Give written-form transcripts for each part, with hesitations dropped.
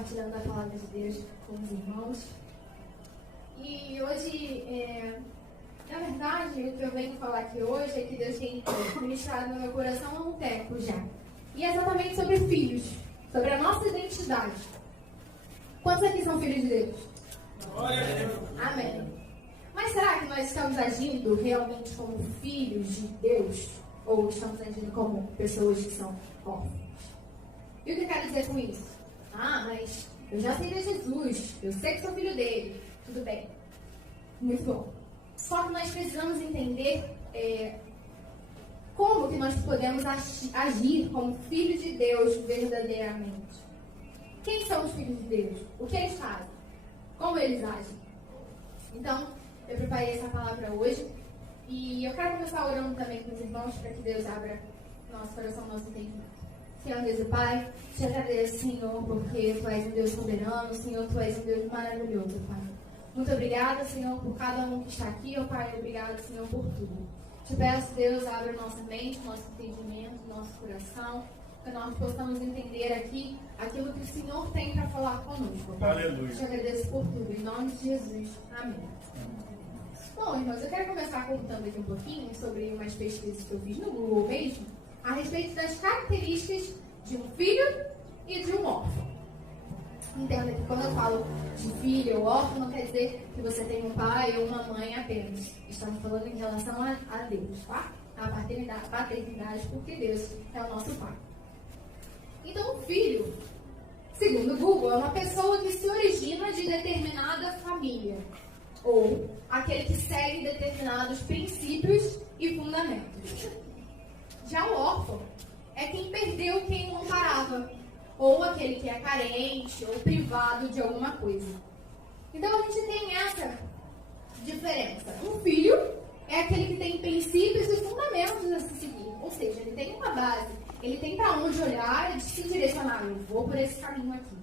compartilhando a palavra de Deus com os irmãos. E hoje, na verdade, o que eu venho falar aqui hoje é que Deus tem ministrado no meu coração há um tempo já. E é exatamente sobre filhos, sobre a nossa identidade. Quantos aqui são filhos de Deus? Amém. Mas será que nós estamos agindo realmente como filhos de Deus? Ou estamos agindo como pessoas que são órfãos? E o que eu quero dizer com isso? Mas eu já sei de Jesus, eu sei que sou filho dele. Tudo bem. Muito bom. Só que nós precisamos entender como que nós podemos agir como filhos de Deus verdadeiramente. Quem são os filhos de Deus? O que eles fazem? Como eles agem? Então, eu preparei essa palavra hoje e eu quero começar orando também com os irmãos para que Deus abra nosso coração, nosso entendimento. Senhor Deus e Pai, te agradeço, Senhor, porque Tu és um Deus soberano, Senhor, Tu és um Deus maravilhoso, Pai. Muito obrigada, Senhor, por cada um que está aqui, ó Pai, obrigada, Senhor, por tudo. Te peço, Deus, abra nossa mente, nosso entendimento, nosso coração, que nós possamos entender aqui aquilo que o Senhor tem para falar conosco. Pai. Aleluia. Te agradeço por tudo, em nome de Jesus. Amém. Bom, irmãos, eu quero começar contando aqui um pouquinho sobre umas pesquisas que eu fiz no Google mesmo, a respeito das características de um filho e de um órfão. Entenda que quando eu falo de filho ou órfão, não quer dizer que você tem um pai ou uma mãe apenas. Estamos falando em relação a Deus, tá? A paternidade, porque Deus é o nosso pai. Então, o filho, segundo o Google, é uma pessoa que se origina de determinada família, ou aquele que segue determinados princípios e fundamentos. Já o órfão é quem perdeu quem o amparava, ou aquele que é carente ou privado de alguma coisa. Então a gente tem essa diferença. Um filho é aquele que tem princípios e fundamentos a se seguir, ou seja, ele tem uma base, ele tem para onde olhar e se direcionar. Eu vou por esse caminho aqui.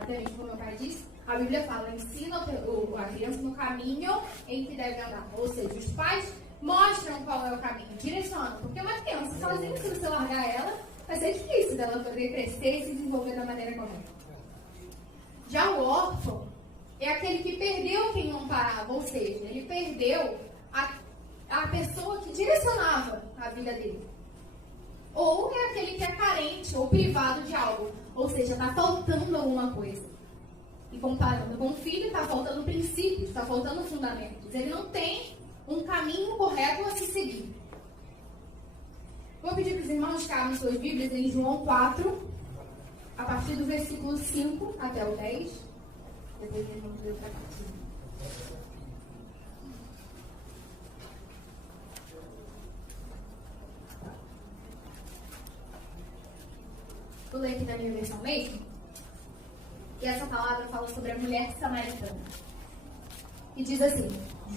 Até mesmo como meu pai disse, a Bíblia fala, ensina a criança no caminho em que deve andar. Ou seja, os pais mostram qual é o caminho, direcionam. Porque uma criança sozinha, se você largar ela, vai ser difícil dela poder crescer e se desenvolver da maneira correta. Já o órfão é aquele que perdeu quem o amparava, ou seja, ele perdeu a pessoa que direcionava a vida dele. Ou é aquele que é carente ou privado de algo, ou seja, está faltando alguma coisa. E comparando com o filho, está faltando princípios, está faltando fundamentos. Ele não tem um caminho correto a se seguir. Vou pedir para os irmãos que abram suas Bíblias em João 4, a partir do versículo 5 até o 10. Depois eles vão ler para cá. Vou ler aqui na minha versão mesmo. E essa palavra fala sobre a mulher samaritana. E diz assim,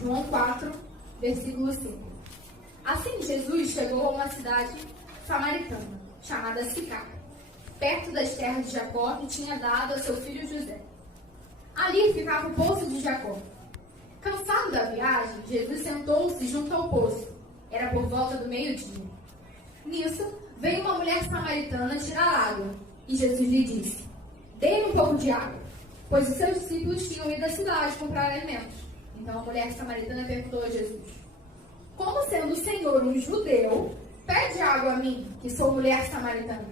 João 4, versículo 5. Assim, Jesus chegou a uma cidade samaritana, chamada Sicar, perto das terras de Jacó, que tinha dado a seu filho José. Ali ficava o poço de Jacó. Cansado da viagem, Jesus sentou-se junto ao poço. Era por volta do meio-dia. Nisso, veio uma mulher samaritana tirar água, e Jesus lhe disse, dê-me um pouco de água, pois os seus discípulos tinham ido à cidade comprar alimentos. Então a mulher samaritana perguntou a Jesus: como sendo o Senhor um judeu, pede água a mim, que sou mulher samaritana?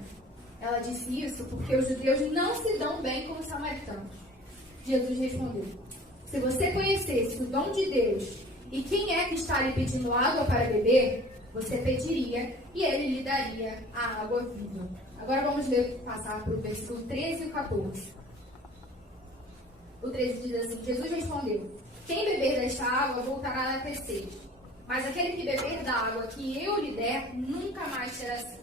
Ela disse isso porque os judeus não se dão bem com os samaritanos. Jesus respondeu: se você conhecesse o dom de Deus e quem é que está lhe pedindo água para beber, você pediria e ele lhe daria a água viva. Agora vamos passar para o versículo 13 e 14. O 13 diz assim: Jesus respondeu: quem beber desta água voltará a ter sede, mas aquele que beber da água que eu lhe der nunca mais terá sede.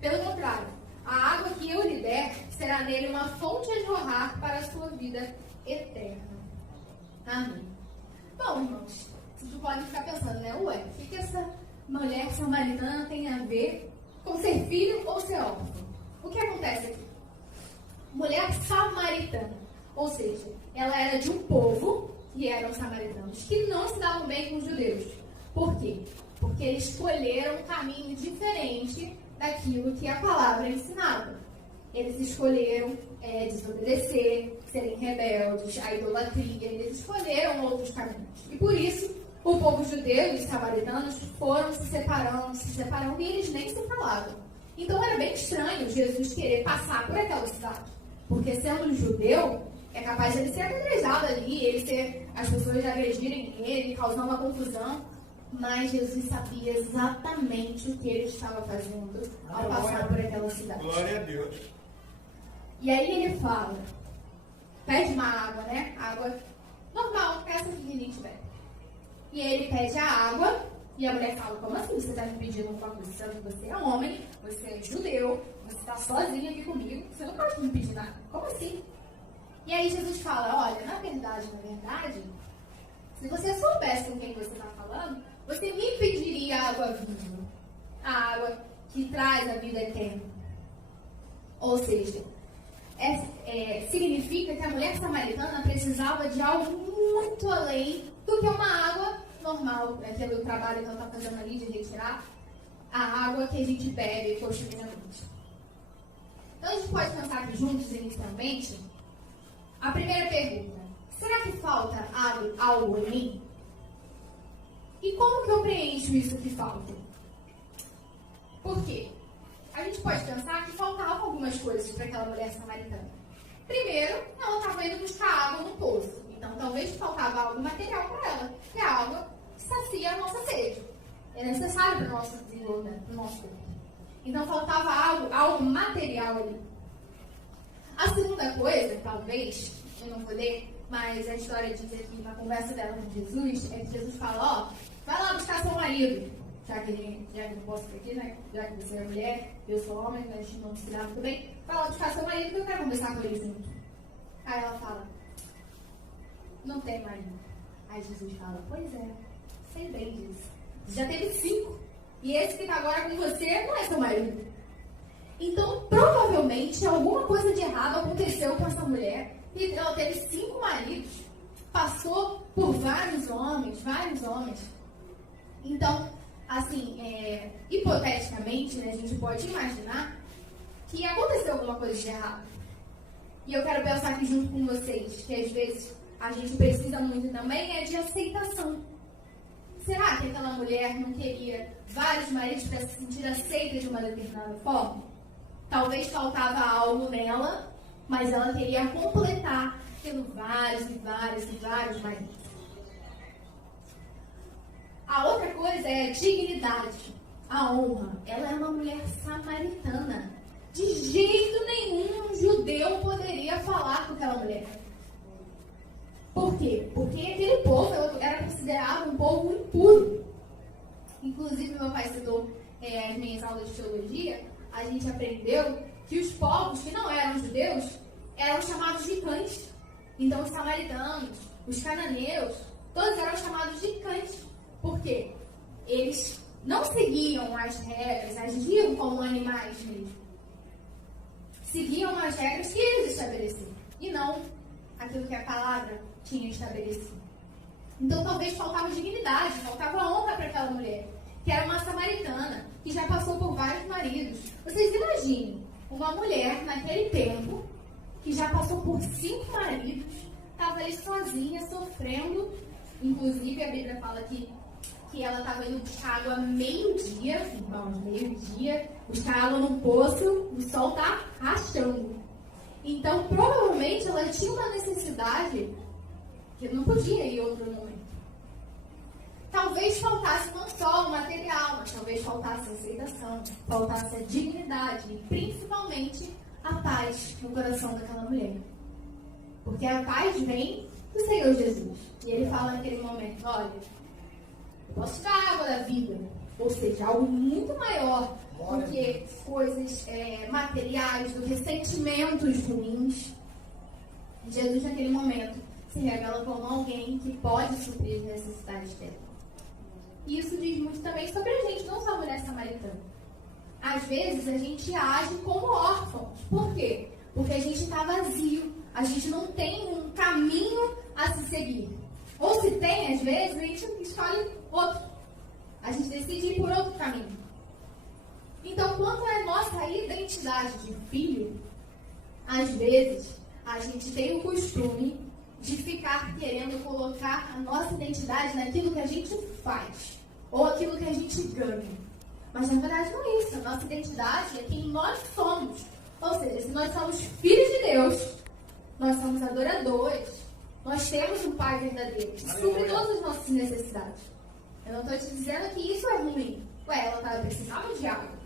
Pelo contrário, a água que eu lhe der será nele uma fonte a jorrar para a sua vida eterna. Amém. Bom, irmãos, vocês podem ficar pensando, né? Ué, o que essa mulher samaritana tem a ver com ser filho ou ser órfão? O que acontece aqui? Mulher samaritana, ou seja, ela era de um povo, que eram samaritanos, que não se davam bem com os judeus. Por quê? Porque eles escolheram um caminho diferente daquilo que a palavra ensinava. Eles escolheram desobedecer, serem rebeldes, a idolatria, eles escolheram outros caminhos. E por isso, o povo judeu e os samaritanos foram se separando e eles nem se falavam. Então era bem estranho Jesus querer passar por aquela cidade, porque sendo um judeu, é capaz de ele ser apedrejado ali, as pessoas agredirem ele, causar uma confusão. Mas Jesus sabia exatamente o que ele estava fazendo ao passar por aquela cidade. Glória a Deus. E aí ele fala, pede uma água, né? Água normal, peça que a gente bebe. E aí ele pede a água, e a mulher fala: como assim você está me pedindo alguma coisa? Sendo que você é homem, você é judeu, você está sozinho aqui comigo, você não pode me pedir nada. Como assim? E aí Jesus fala: olha, na verdade, se você soubesse com quem você está falando, você me pediria a água viva, a água que traz a vida eterna. Ou seja, significa que a mulher samaritana precisava de algo muito além do que uma água normal, pelo trabalho que ela está fazendo ali de retirar a água que a gente bebe costumeiramente. Então a gente pode pensar aqui juntos inicialmente. A primeira pergunta: será que falta algo em mim? E como que eu preencho isso que falta? Por quê? A gente pode pensar que faltavam algumas coisas para aquela mulher samaritana. Primeiro, ela estava indo buscar água no poço. Então, talvez faltava algo material para ela. Que a água sacia a nossa sede. É necessário para o nosso desenvolvimento, para o nosso corpo. Então, faltava algo material ali. A segunda coisa, talvez, eu não vou ler, mas a história diz aqui na conversa dela com Jesus, é que Jesus fala: vai lá buscar seu marido. Já que eu não posso ficar aqui, né? Já que você é mulher, eu sou homem, a gente não se dá muito bem. Vai lá buscar seu marido que eu quero conversar com ele junto. Aí ela fala: não tem marido. Aí Jesus fala: pois é, sei bem disso. Já teve 5. E esse que está agora com você não é seu marido. Então, provavelmente, alguma coisa de errado aconteceu com essa mulher. E ela teve 5 maridos. Passou por vários homens. Então, assim, hipoteticamente, né, a gente pode imaginar que aconteceu alguma coisa de errado. E eu quero pensar aqui junto com vocês, que às vezes a gente precisa muito também de aceitação. Será que aquela mulher não queria vários maridos para se sentir aceita de uma determinada forma? Talvez faltava algo nela, mas ela queria completar, tendo vários maridos. A outra coisa é a dignidade, a honra. Ela é uma mulher samaritana. De jeito nenhum um judeu poderia falar com aquela mulher. Por quê? Porque aquele povo era considerado um povo impuro. Inclusive, meu pai citou as minhas aulas de teologia, a gente aprendeu que os povos que não eram judeus eram chamados de cães. Então, os samaritanos, os cananeus, todos eram chamados de cães. Por quê? Eles não seguiam as regras, agiam como animais mesmo. Seguiam as regras que eles estabeleciam, e não aquilo que a palavra tinha estabelecido. Então, talvez faltava dignidade, faltava honra para aquela mulher, que era uma samaritana, que já passou por vários maridos. Vocês imaginem, uma mulher naquele tempo, que já passou por 5 maridos, estava ali sozinha, sofrendo Inclusive, a Bíblia fala que ela estava indo buscar água meio-dia, irmãos, meio-dia, buscar água num poço, o sol está rachando. Então, provavelmente, ela tinha uma necessidade que não podia ir em outro momento. Talvez faltasse não só o material, mas talvez faltasse a aceitação, faltasse a dignidade e, principalmente, a paz no coração daquela mulher. Porque a paz vem do Senhor Jesus. E ele fala naquele momento, olha, eu posso dar a água da vida, ou seja, algo muito maior do que coisas materiais, do que sentimentos ruins. E Jesus, naquele momento, se revela como alguém que pode suprir as necessidades dela. E isso diz muito também sobre a gente, não só a mulher samaritana. Às vezes, a gente age como órfãos. Por quê? Porque a gente está vazio. A gente não tem um caminho a se seguir. Ou se tem, às vezes, a gente escolhe outro. A gente decide ir por outro caminho. Então, quanto à nossa identidade de filho, às vezes, a gente tem o costume de ficar querendo colocar a nossa identidade naquilo que a gente faz. Ou aquilo que a gente ganha. Mas, na verdade, não é isso. A nossa identidade é quem nós somos. Ou seja, se nós somos filhos de Deus, nós somos adoradores, nós temos um Pai verdadeiro que supre todas as nossas necessidades. Eu não estou te dizendo que isso é ruim. Ela precisava de água.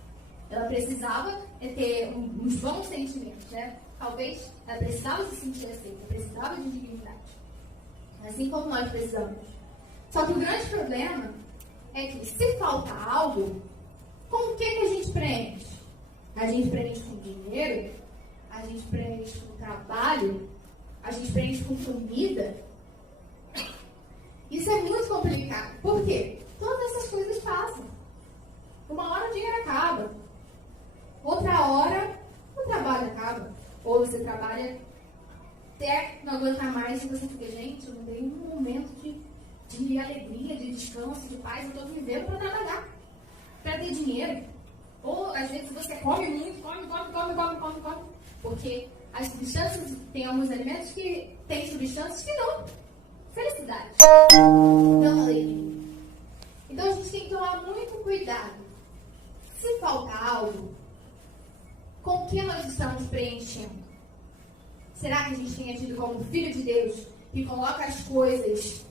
Ela precisava ter uns bons sentimentos, né? Talvez ela precisava se sentir aceita, precisava de dignidade. Assim como nós precisamos. Só que o grande problema é que se falta algo, com o que a gente preenche? A gente preenche com dinheiro? A gente preenche com trabalho? A gente preenche com comida? Isso é muito complicado. Por quê? Todas essas coisas passam. Uma hora o dinheiro acaba. Outra hora o trabalho acaba. Ou você trabalha até não aguentar mais e você fica, gente, eu não tenho um momento de alegria, de descanso, de paz. Eu estou vivendo para trabalhar, para ter dinheiro. Ou às vezes você come muito, come. Porque as substâncias, tem alguns alimentos que têm substâncias que não. Felicidade. Não alegria. Então a gente tem que tomar muito cuidado. Se falta algo, com o que nós estamos preenchendo? Será que a gente tem agido como filho de Deus, que coloca as coisas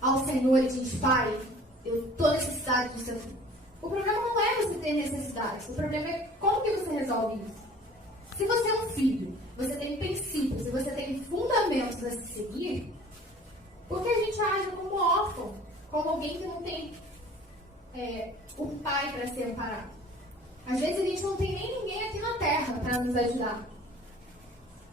ao Senhor e diz, Pai, eu estou necessitado do seu filho? O problema não é você ter necessidade. O problema é como que você resolve isso. Se você é um filho, você tem princípios, se você tem fundamentos a se seguir, por que a gente age como órfão? Como alguém que não tem um pai para ser amparado? Às vezes a gente não tem nem ninguém aqui na terra para nos ajudar.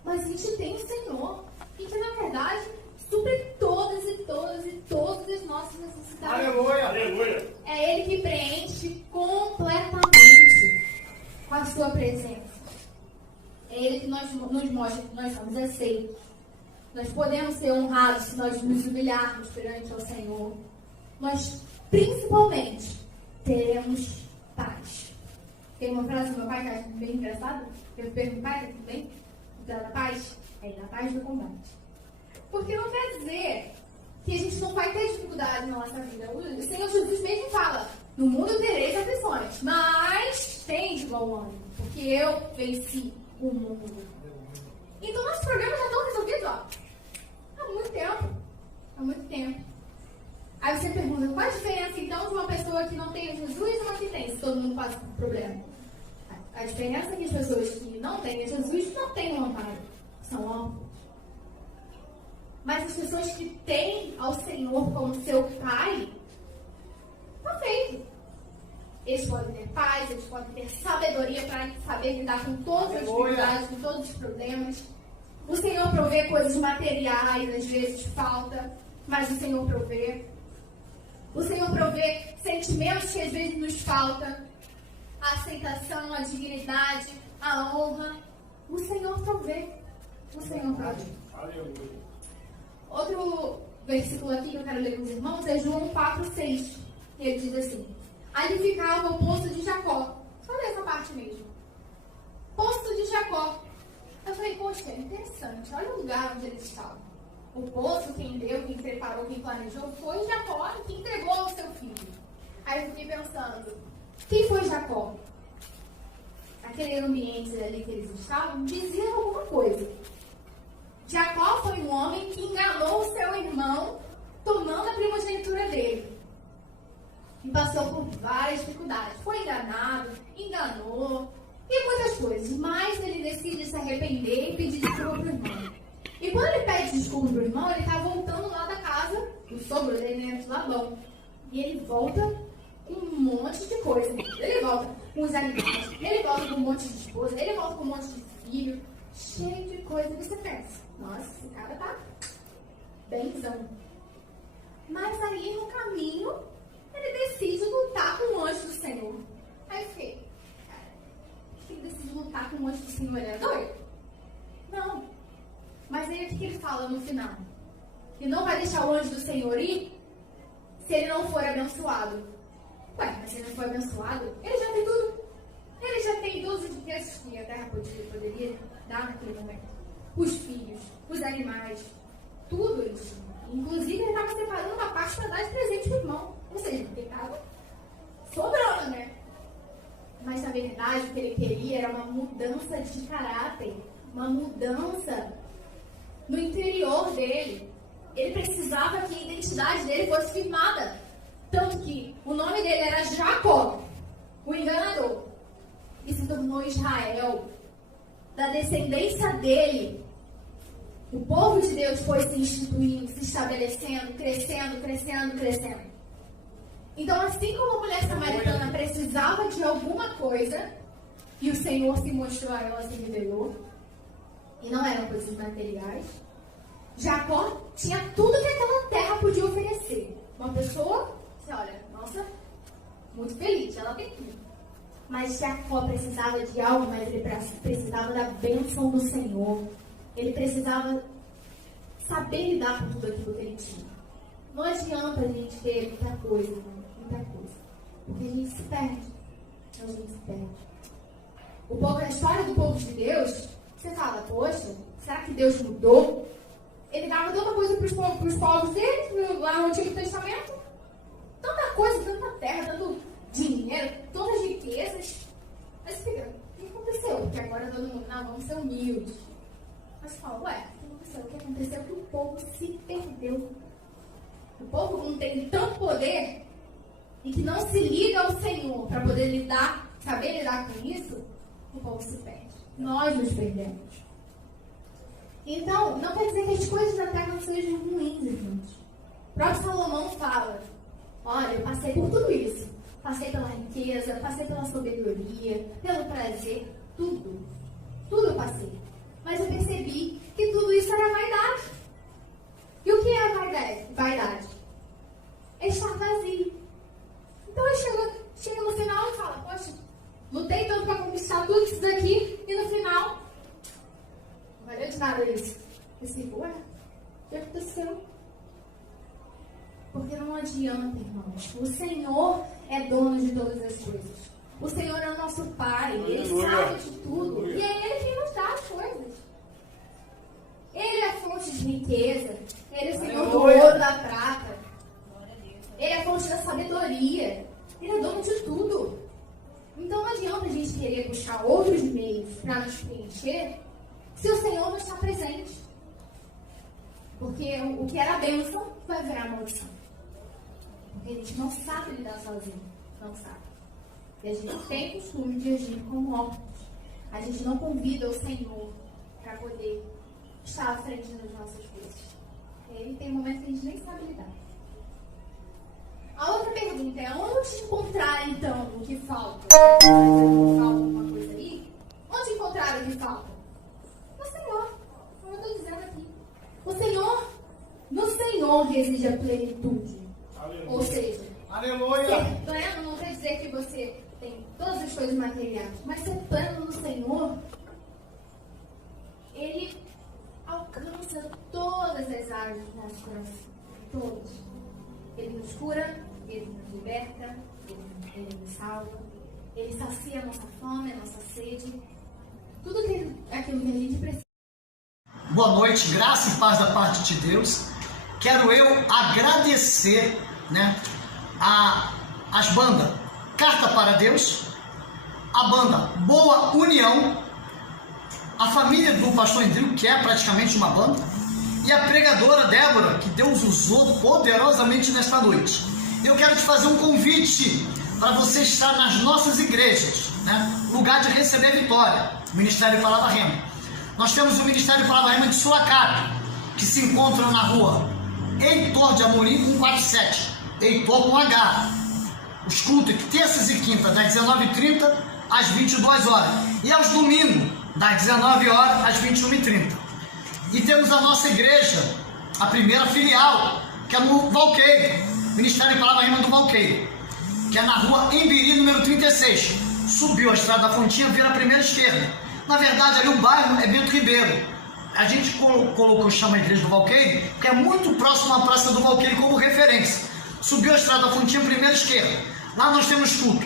Mas a gente tem o Senhor, e que na verdade supre todas as nossas necessidades. Aleluia, aleluia. É Ele que preenche completamente com a sua presença. É Ele que nos mostra que nós somos aceitos. Nós podemos ser honrados se nós nos humilharmos perante ao Senhor. Nós, principalmente, teremos paz. Tem uma frase do meu pai que eu acho bem engraçada. Eu pergunto, pai, tá tudo bem? Da paz? É da paz do combate. Porque não quer dizer que a gente não vai ter dificuldade na nossa vida. O Senhor Jesus mesmo fala, no mundo tereis aflições, mas tem de bom ânimo, porque eu venci o mundo. Então nossos problemas já estão resolvidos, ó. Há muito tempo. Aí você pergunta, qual a diferença então de uma pessoa que não tem Jesus e uma que tem, se todo mundo passa por problema? A diferença é que as pessoas que não têm Jesus não têm um amparo, são órfãos. Mas as pessoas que têm ao Senhor como seu Pai, estão feitos. Eles podem ter paz, eles podem ter sabedoria para saber lidar com todas as dificuldades, com todos os problemas. O Senhor provê coisas materiais, às vezes falta, mas o Senhor provê. O Senhor provê sentimentos que às vezes nos faltam. A aceitação, a dignidade, a honra. O Senhor provê. O Senhor provê. Aleluia. Outro versículo aqui que eu quero ler com os irmãos é João 4,6. Ele diz assim: ali ficava o poço de Jacó. Só ler essa parte mesmo. Poço de Jacó. Eu falei, poxa, é interessante. Olha o lugar onde eles estavam. o poço, quem deu, quem preparou, quem planejou, foi Jacó, que entregou ao seu filho. Aí eu fiquei pensando, quem foi Jacó? Aquele ambiente ali que eles estavam, dizia alguma coisa. Jacó foi um homem que enganou o seu irmão, tomando a primogenitura dele. E passou por várias dificuldades. Foi enganado, enganou, e muitas coisas. Mas ele decide se arrepender e pedir desculpa para o irmão. E quando ele pede desculpa para o irmão, ele está voltando lá da casa do sogro dele, né, de Labão. E ele volta com um monte de coisa. Ele volta com os animais, ele volta com um monte de esposa, ele volta com um monte de filho, cheio de coisa que você pensa. Nossa, esse cara tá benzão. Mas aí no caminho, ele decide lutar com o anjo do Senhor. Aí eu fiquei, cara, ele decide lutar com o anjo do Senhor, ele é doido? Não. Mas aí o que ele fala no final? Que não vai deixar o anjo do Senhor ir se ele não for abençoado. Ué, mas se ele não for abençoado, ele já tem tudo. Ele já tem 12 riquezas que a terra poderia dar naquele momento. Os filhos, os animais, tudo ele tinha. Inclusive, ele estava separando uma parte para dar de presente para o irmão. Ou seja, ele estava sobrando, né? Mas, na verdade, o que ele queria era uma mudança de caráter, uma mudança no interior dele. Ele precisava que a identidade dele fosse firmada. Tanto que o nome dele era Jacó, o enganador, e se tornou Israel. Da descendência dele, o povo de Deus foi se instituindo, se estabelecendo, crescendo, crescendo, crescendo. Então, assim como a mulher samaritana precisava de alguma coisa, e o Senhor se mostrou a ela, se revelou, e não eram coisas materiais, Jacó tinha tudo que aquela terra podia oferecer. Uma pessoa, você olha, nossa, muito feliz, ela tem tudo. Mas Jacó precisava de algo, mas ele precisava da bênção do Senhor. Ele precisava saber lidar com tudo aquilo que ele tinha. Não adianta a gente ter muita coisa, muita coisa. Porque a gente se perde. A gente se perde. A história do povo de Deus, você fala, poxa, será que Deus mudou? Ele dava tanta coisa para os povos dele, lá no Antigo Testamento. Tanta coisa, tanta terra, tanto dinheiro, tantas riquezas. Mas fica, o que aconteceu? Porque agora todo mundo, não, vamos ser humildes. Mas você fala, ué, o que aconteceu? O que aconteceu é que o povo se perdeu. O povo não tem tanto poder e que não se liga ao Senhor para poder lidar, saber lidar com isso, o povo se perde. Nós nos perdemos. Então, não quer dizer que as coisas da terra não sejam ruins, irmãos. O próprio Salomão fala, olha, eu passei por tudo isso. Passei pela riqueza, passei pela sabedoria, pelo prazer, tudo. Tudo eu passei. Mas eu percebi que tudo isso era vaidade. E o que é vaidade? Vaidade é estar vazio. Então eu chego no final e falo, poxa, lutei tanto para conquistar tudo isso daqui e no final não valeu de nada isso. Eu fico, ué, o que aconteceu? Porque não adianta, irmãos. O Senhor é dono de todas as coisas. O Senhor é o nosso Pai. Ele sabe de tudo. E é Ele quem nos dá as coisas. Ele é a fonte de riqueza. Ele é o Senhor do ouro, da prata. Ele é a fonte da sabedoria. Ele é dono de tudo. Então não adianta a gente querer buscar outros meios para nos preencher se o Senhor não está presente. Porque o que era bênção vai virar maldição. Porque a gente não sabe lidar sozinho. Não sabe. E a gente tem costume de agir como órfãos. A gente não convida o Senhor para poder estar à frente das nossas coisas. E aí tem momentos que a gente nem sabe lidar. A outra pergunta é, onde encontrar então o que falta? Falta alguma coisa aí? Onde encontrar o que falta? No Senhor. Como eu estou dizendo aqui. O Senhor, no Senhor reside a plenitude. Aleluia. Ou seja, aleluia. Ser pleno não quer dizer que você tem todas as coisas materiais, mas ser pleno no Senhor, Ele alcança todas as áreas do nosso coração. Todas. Ele nos cura, Ele nos liberta, Ele nos salva, Ele sacia a nossa fome, a nossa sede, tudo aquilo que a gente precisa. boa noite, graça e paz da parte de Deus. Quero eu agradecer, né, as bandas Carta para Deus, a banda Boa União, a família do pastor Endrigo, que é praticamente uma banda, e a pregadora Débora, que Deus usou poderosamente nesta noite. Eu quero te fazer um convite para você estar nas nossas igrejas, né? Lugar de receber vitória, Ministério Palavra Rema. Nós temos o Ministério Palavra Rema de Sulacap, que se encontra na rua Heitor de Amorim 147, Heitor com H. Os cultos, terças e quintas, das 19h30 às 22 horas. E aos domingos, das 19 horas às 21h30. E temos a nossa igreja, a primeira filial, que é no Valqueiro, Ministério Palavra Rema do Valqueiro, que é na rua Embiri, número 36. Subiu a estrada da Fontinha, vira a primeira esquerda. Na verdade, ali o bairro é Bento Ribeiro. A gente colocou, chama a igreja do Valqueiro, que é muito próximo à Praça do Valqueiro como referência. Subiu a estrada da Fontinha, primeira esquerda. Lá nós temos culto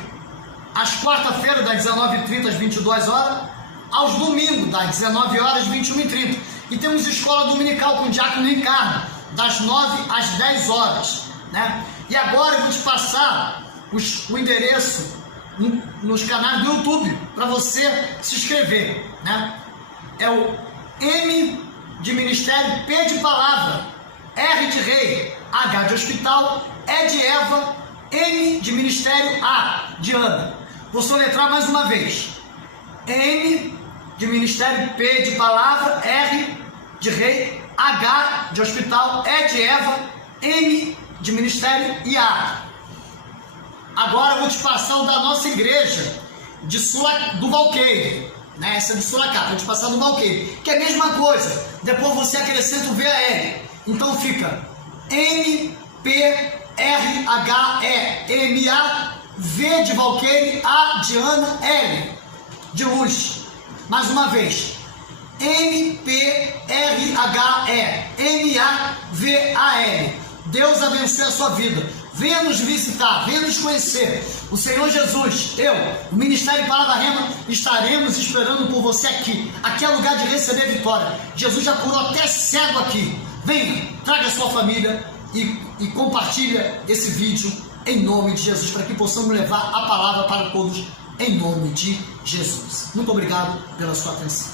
às quarta-feiras, das 19h30 às 22 horas, aos domingos, das 19 horas às 21h30. E temos escola dominical com o diácono Ricardo, das 9 às 10 horas. Né? E agora eu vou te passar o endereço nos canais do YouTube para você se inscrever. Né? É o M de Ministério, P de Palavra, R de Rei, H de Hospital, E de Eva, M de Ministério, A de Ana. Vou soletrar mais uma vez. M de Ministério, P de Palavra, R de Rei, H de Hospital, E de Eva, M de Ministério e A. Agora eu vou te passar o da nossa igreja do Valqueiro, né? Essa é de Sulacap, vou te passar do Valqueiro, que é a mesma coisa. Depois você acrescenta o VAL. Então fica M, P, R, H, E, M, A, V de Valqueiro, A de Ana, L de Luz. Mais uma vez. M, P, R, H, E, M, A, V, A, L. Deus abençoe a sua vida. Venha nos visitar, venha nos conhecer. O Senhor Jesus, o Ministério Palavra Rema, estaremos esperando por você aqui. Aqui é lugar de receber vitória. Jesus já curou até cego aqui. Venha, traga a sua família e compartilha esse vídeo em nome de Jesus, para que possamos levar a palavra para todos em nome de Jesus. Muito obrigado pela sua atenção.